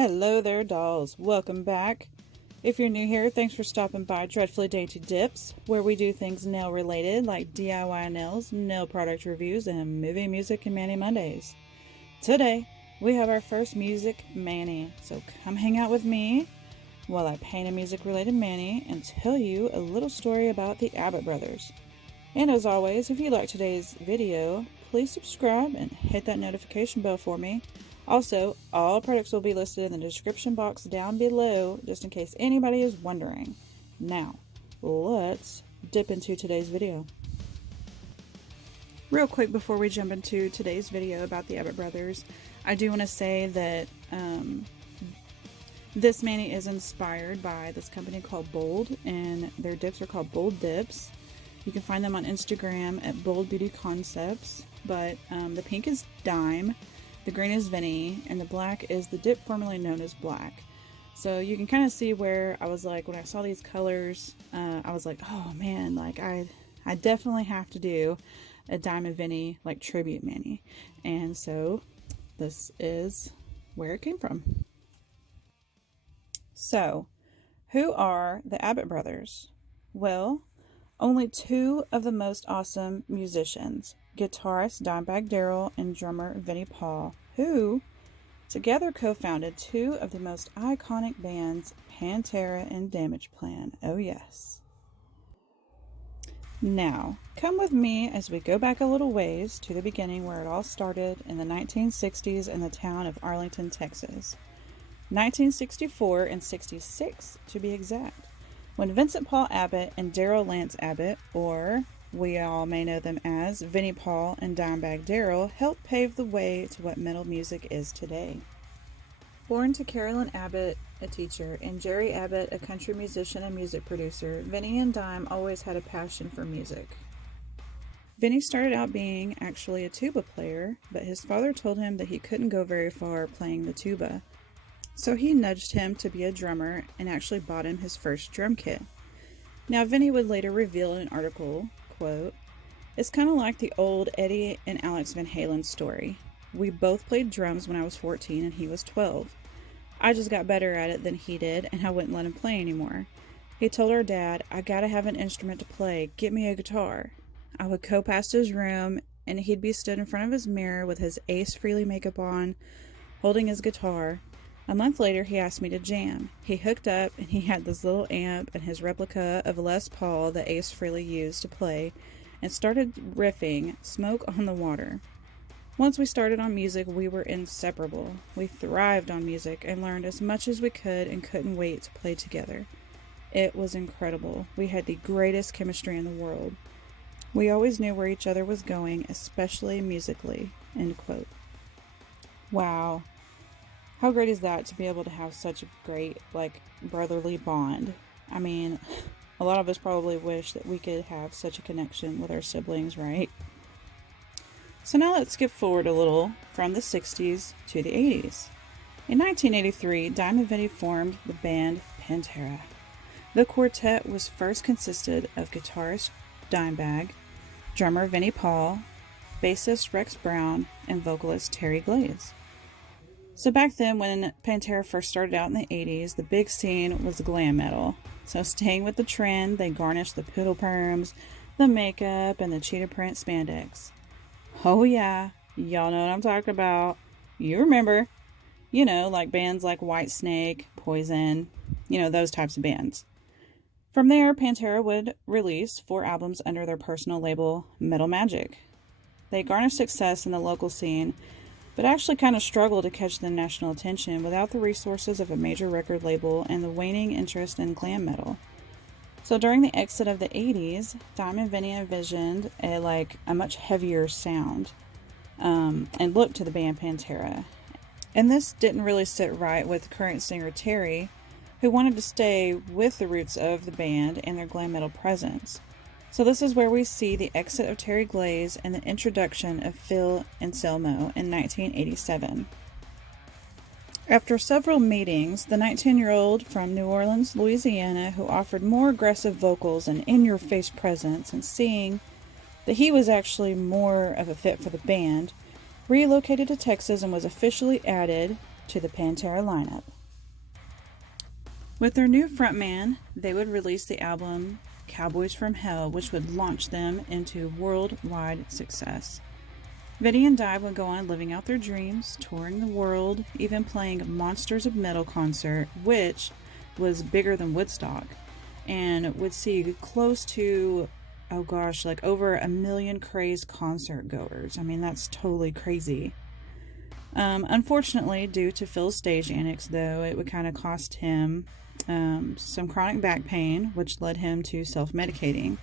Hello there, dolls. Welcome back. If you're new here, thanks for stopping by Dreadfully Dainty Dips, where we do things nail related like DIY nails, nail product reviews, and movie music and Mani Mondays. Today, we have our first music mani, so come hang out with me while I paint a music related mani and tell you a little story about the Abbott brothers. And as always, if you like today's video, please subscribe and hit that notification bell for me. Also, all products will be listed in the description box down below, just in case anybody is wondering. Now, let's dip into today's video. Real quick before we jump into today's video about the Abbott brothers, I do want to say that this mani is inspired by this company called Bold, and their dips are called Bold Dips. You can find them on Instagram at Bold Beauty Concepts, but the pink is Dime, the green is Vinnie, and the black is the dip formerly known as Black. So you can kind of see where I was like, when I saw these colors, I was like, oh man, like I definitely have to do a Dime and Vinnie like tribute mani. And so this is where it came from. So, who are the Abbott brothers? Well, only two of the most awesome musicians, guitarist Dimebag Darrell and drummer Vinnie Paul, who together co-founded two of the most iconic bands, Pantera and Damageplan. Oh yes. Now, come with me as we go back a little ways to the beginning where it all started in the 1960s in the town of Arlington, Texas. 1964 and 66 to be exact, when Vincent Paul Abbott and Darrell Lance Abbott, or we all may know them as Vinnie Paul and Dimebag Darrell, helped pave the way to what metal music is today. Born to Carolyn Abbott, a teacher, and Jerry Abbott, a country musician and music producer, Vinnie and Dime always had a passion for music. Vinnie started out being actually a tuba player, but his father told him that he couldn't go very far playing the tuba. So he nudged him to be a drummer and actually bought him his first drum kit. Now, Vinnie would later reveal in an article, quote, "It's kind of like the old Eddie and Alex Van Halen story. We both played drums when I was 14 and he was 12. I just got better at it than he did and I wouldn't let him play anymore. He told our dad, I gotta have an instrument to play, get me a guitar. I would go past his room and he'd be stood in front of his mirror with his Ace Frehley makeup on, holding his guitar. A month later, he asked me to jam. He hooked up, and he had this little amp and his replica of a Les Paul that Ace Frehley used to play, and started riffing Smoke on the Water. Once we started on music, we were inseparable. We thrived on music and learned as much as we could and couldn't wait to play together. It was incredible. We had the greatest chemistry in the world. We always knew where each other was going, especially musically." End quote. Wow. How great is that to be able to have such a great, brotherly bond? I mean, a lot of us probably wish that we could have such a connection with our siblings, right? So now let's skip forward a little from the 60s to the 80s. In 1983, Dime and Vinnie formed the band Pantera. The quartet was first consisted of guitarist Dimebag, drummer Vinnie Paul, bassist Rex Brown, and vocalist Terry Glaze. So back then, when Pantera first started out in the 80s, the big scene was glam metal. So staying with the trend, they garnished the poodle perms, the makeup, and the cheetah print spandex. Oh yeah, y'all know what I'm talking about. You remember. You know, like bands like Whitesnake, Poison, those types of bands. From there, Pantera would release 4 albums under their personal label, Metal Magic. They garnished success in the local scene, but actually kind of struggled to catch the national attention without the resources of a major record label and the waning interest in glam metal. So during the exit of the 80s, Dime and Vinnie envisioned a much heavier sound and look to the band Pantera. And this didn't really sit right with current singer Terry, who wanted to stay with the roots of the band and their glam metal presence. So this is where we see the exit of Terry Glaze and the introduction of Phil Anselmo in 1987. After several meetings, the 19-year-old from New Orleans, Louisiana, who offered more aggressive vocals and in-your-face presence, and seeing that he was actually more of a fit for the band, relocated to Texas and was officially added to the Pantera lineup. With their new frontman, they would release the album Cowboys from Hell, which would launch them into worldwide success. Vinnie and Di would go on living out their dreams, touring the world, even playing Monsters of Metal concert, which was bigger than Woodstock, and would see close to, like over 1 million crazed concert goers. I mean, that's totally crazy. Unfortunately, due to Phil's stage antics, though, it would kind of cost him some chronic back pain, which led him to self-medicating.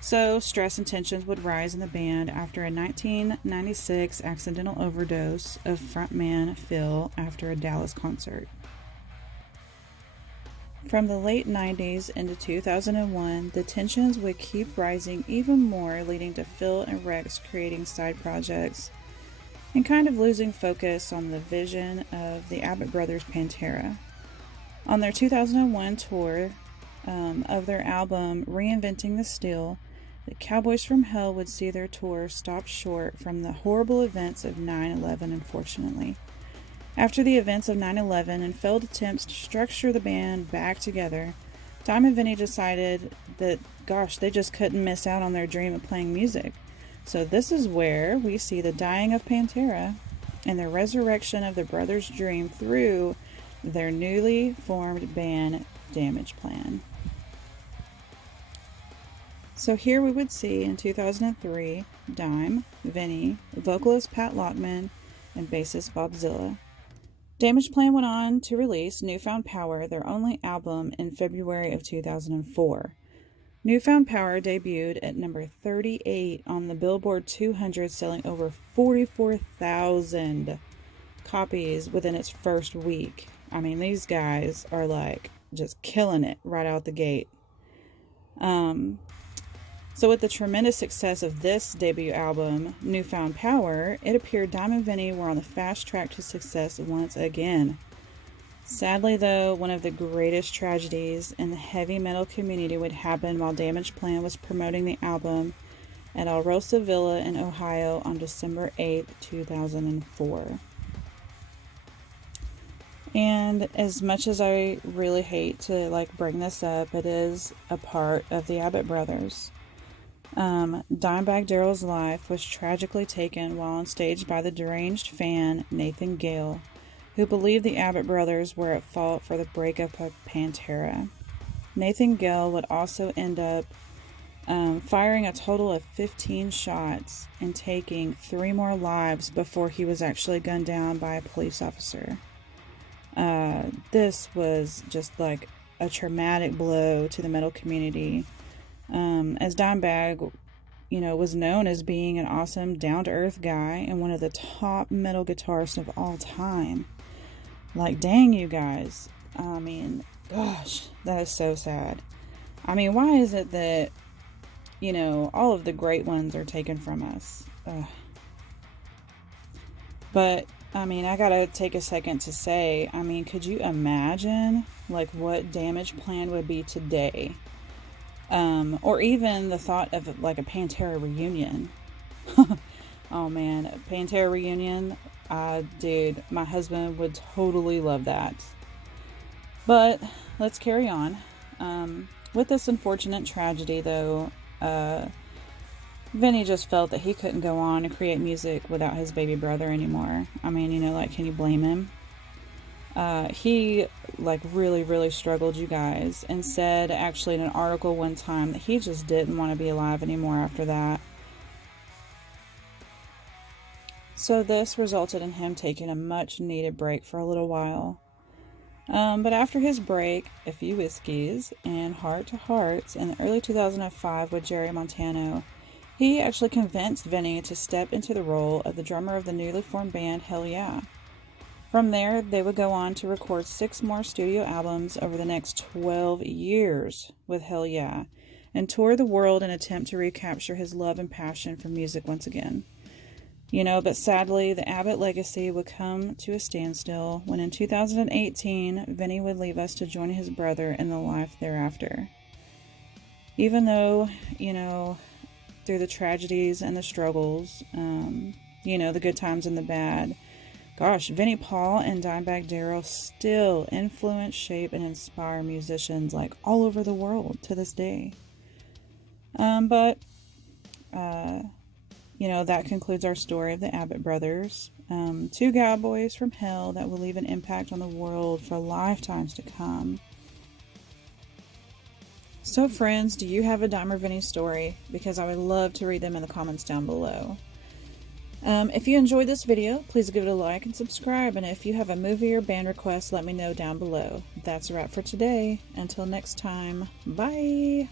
So stress and tensions would rise in the band after a 1996 accidental overdose of frontman Phil after a Dallas concert. From the late 90s into 2001, the tensions would keep rising even more, leading to Phil and Rex creating side projects and kind of losing focus on the vision of the Abbott brothers' Pantera. On their 2001 tour of their album Reinventing the Steel, the Cowboys from Hell would see their tour stop short from the horrible events of 9/11, unfortunately. After the events of 9/11 and failed attempts to structure the band back together, Dime and Vinnie decided that, they just couldn't miss out on their dream of playing music. So this is where we see the dying of Pantera and the resurrection of the brothers' dream through their newly formed band, Damageplan. So here we would see in 2003, Dime, Vinnie, vocalist Pat Lockman, and bassist Bob Zilla. Damageplan went on to release Newfound Power, their only album, in February of 2004. Newfound Power debuted at number 38 on the Billboard 200, selling over 44,000 copies within its first week. I mean, these guys are like just killing it right out the gate. So with the tremendous success of this debut album, Newfound Power, it appeared Dime and Vinnie were on the fast track to success once again. Sadly, though, one of the greatest tragedies in the heavy metal community would happen while Damageplan was promoting the album at El Rosa Villa in Ohio on December 8, 2004. And as much as I really hate to bring this up, it is a part of the Abbott brothers. Dimebag Darrell's life was tragically taken while on stage by the deranged fan Nathan Gale, who believed the Abbott brothers were at fault for the breakup of Pantera. Nathan Gale would also end up firing a total of 15 shots and taking 3 more lives before he was actually gunned down by a police officer. This was just like a traumatic blow to the metal community, as Dimebag, was known as being an awesome, down-to-earth guy and one of the top metal guitarists of all time. Like, dang, you guys. I mean, gosh, that is so sad. I mean, why is it that, all of the great ones are taken from us? But, I mean, I gotta take a second to say, could you imagine, what Damageplan would be today? Or even the thought of, a Pantera reunion. Oh, man, a Pantera reunion, dude, my husband would totally love that. But, let's carry on. With this unfortunate tragedy, though, Vinnie just felt that he couldn't go on and create music without his baby brother anymore. I mean, can you blame him? He, really, really struggled, you guys, and said, actually, in an article one time, that he just didn't want to be alive anymore after that. So this resulted in him taking a much-needed break for a little while. But after his break, a few whiskeys, and heart-to-hearts in the early 2005 with Jerry Montano, he actually convinced Vinnie to step into the role of the drummer of the newly formed band Hell Yeah. From there, they would go on to record 6 more studio albums over the next 12 years with Hell Yeah, and tour the world in an attempt to recapture his love and passion for music once again. But sadly, the Abbott legacy would come to a standstill when in 2018, Vinnie would leave us to join his brother in the life thereafter. Even though, through the tragedies and the struggles, the good times and the bad, Gosh, Vinnie Paul and Dimebag Darrell still influence, shape, and inspire musicians like all over the world to this day. But you know, that concludes our story of the Abbott brothers. Two cowboys from hell that will leave an impact on the world for lifetimes to come. So friends, do you have a Dime or Vinnie story? Because I would love to read them in the comments down below. If you enjoyed this video, please give it a like and subscribe. And if you have a movie or band request, let me know down below. That's a wrap for today. Until next time, bye!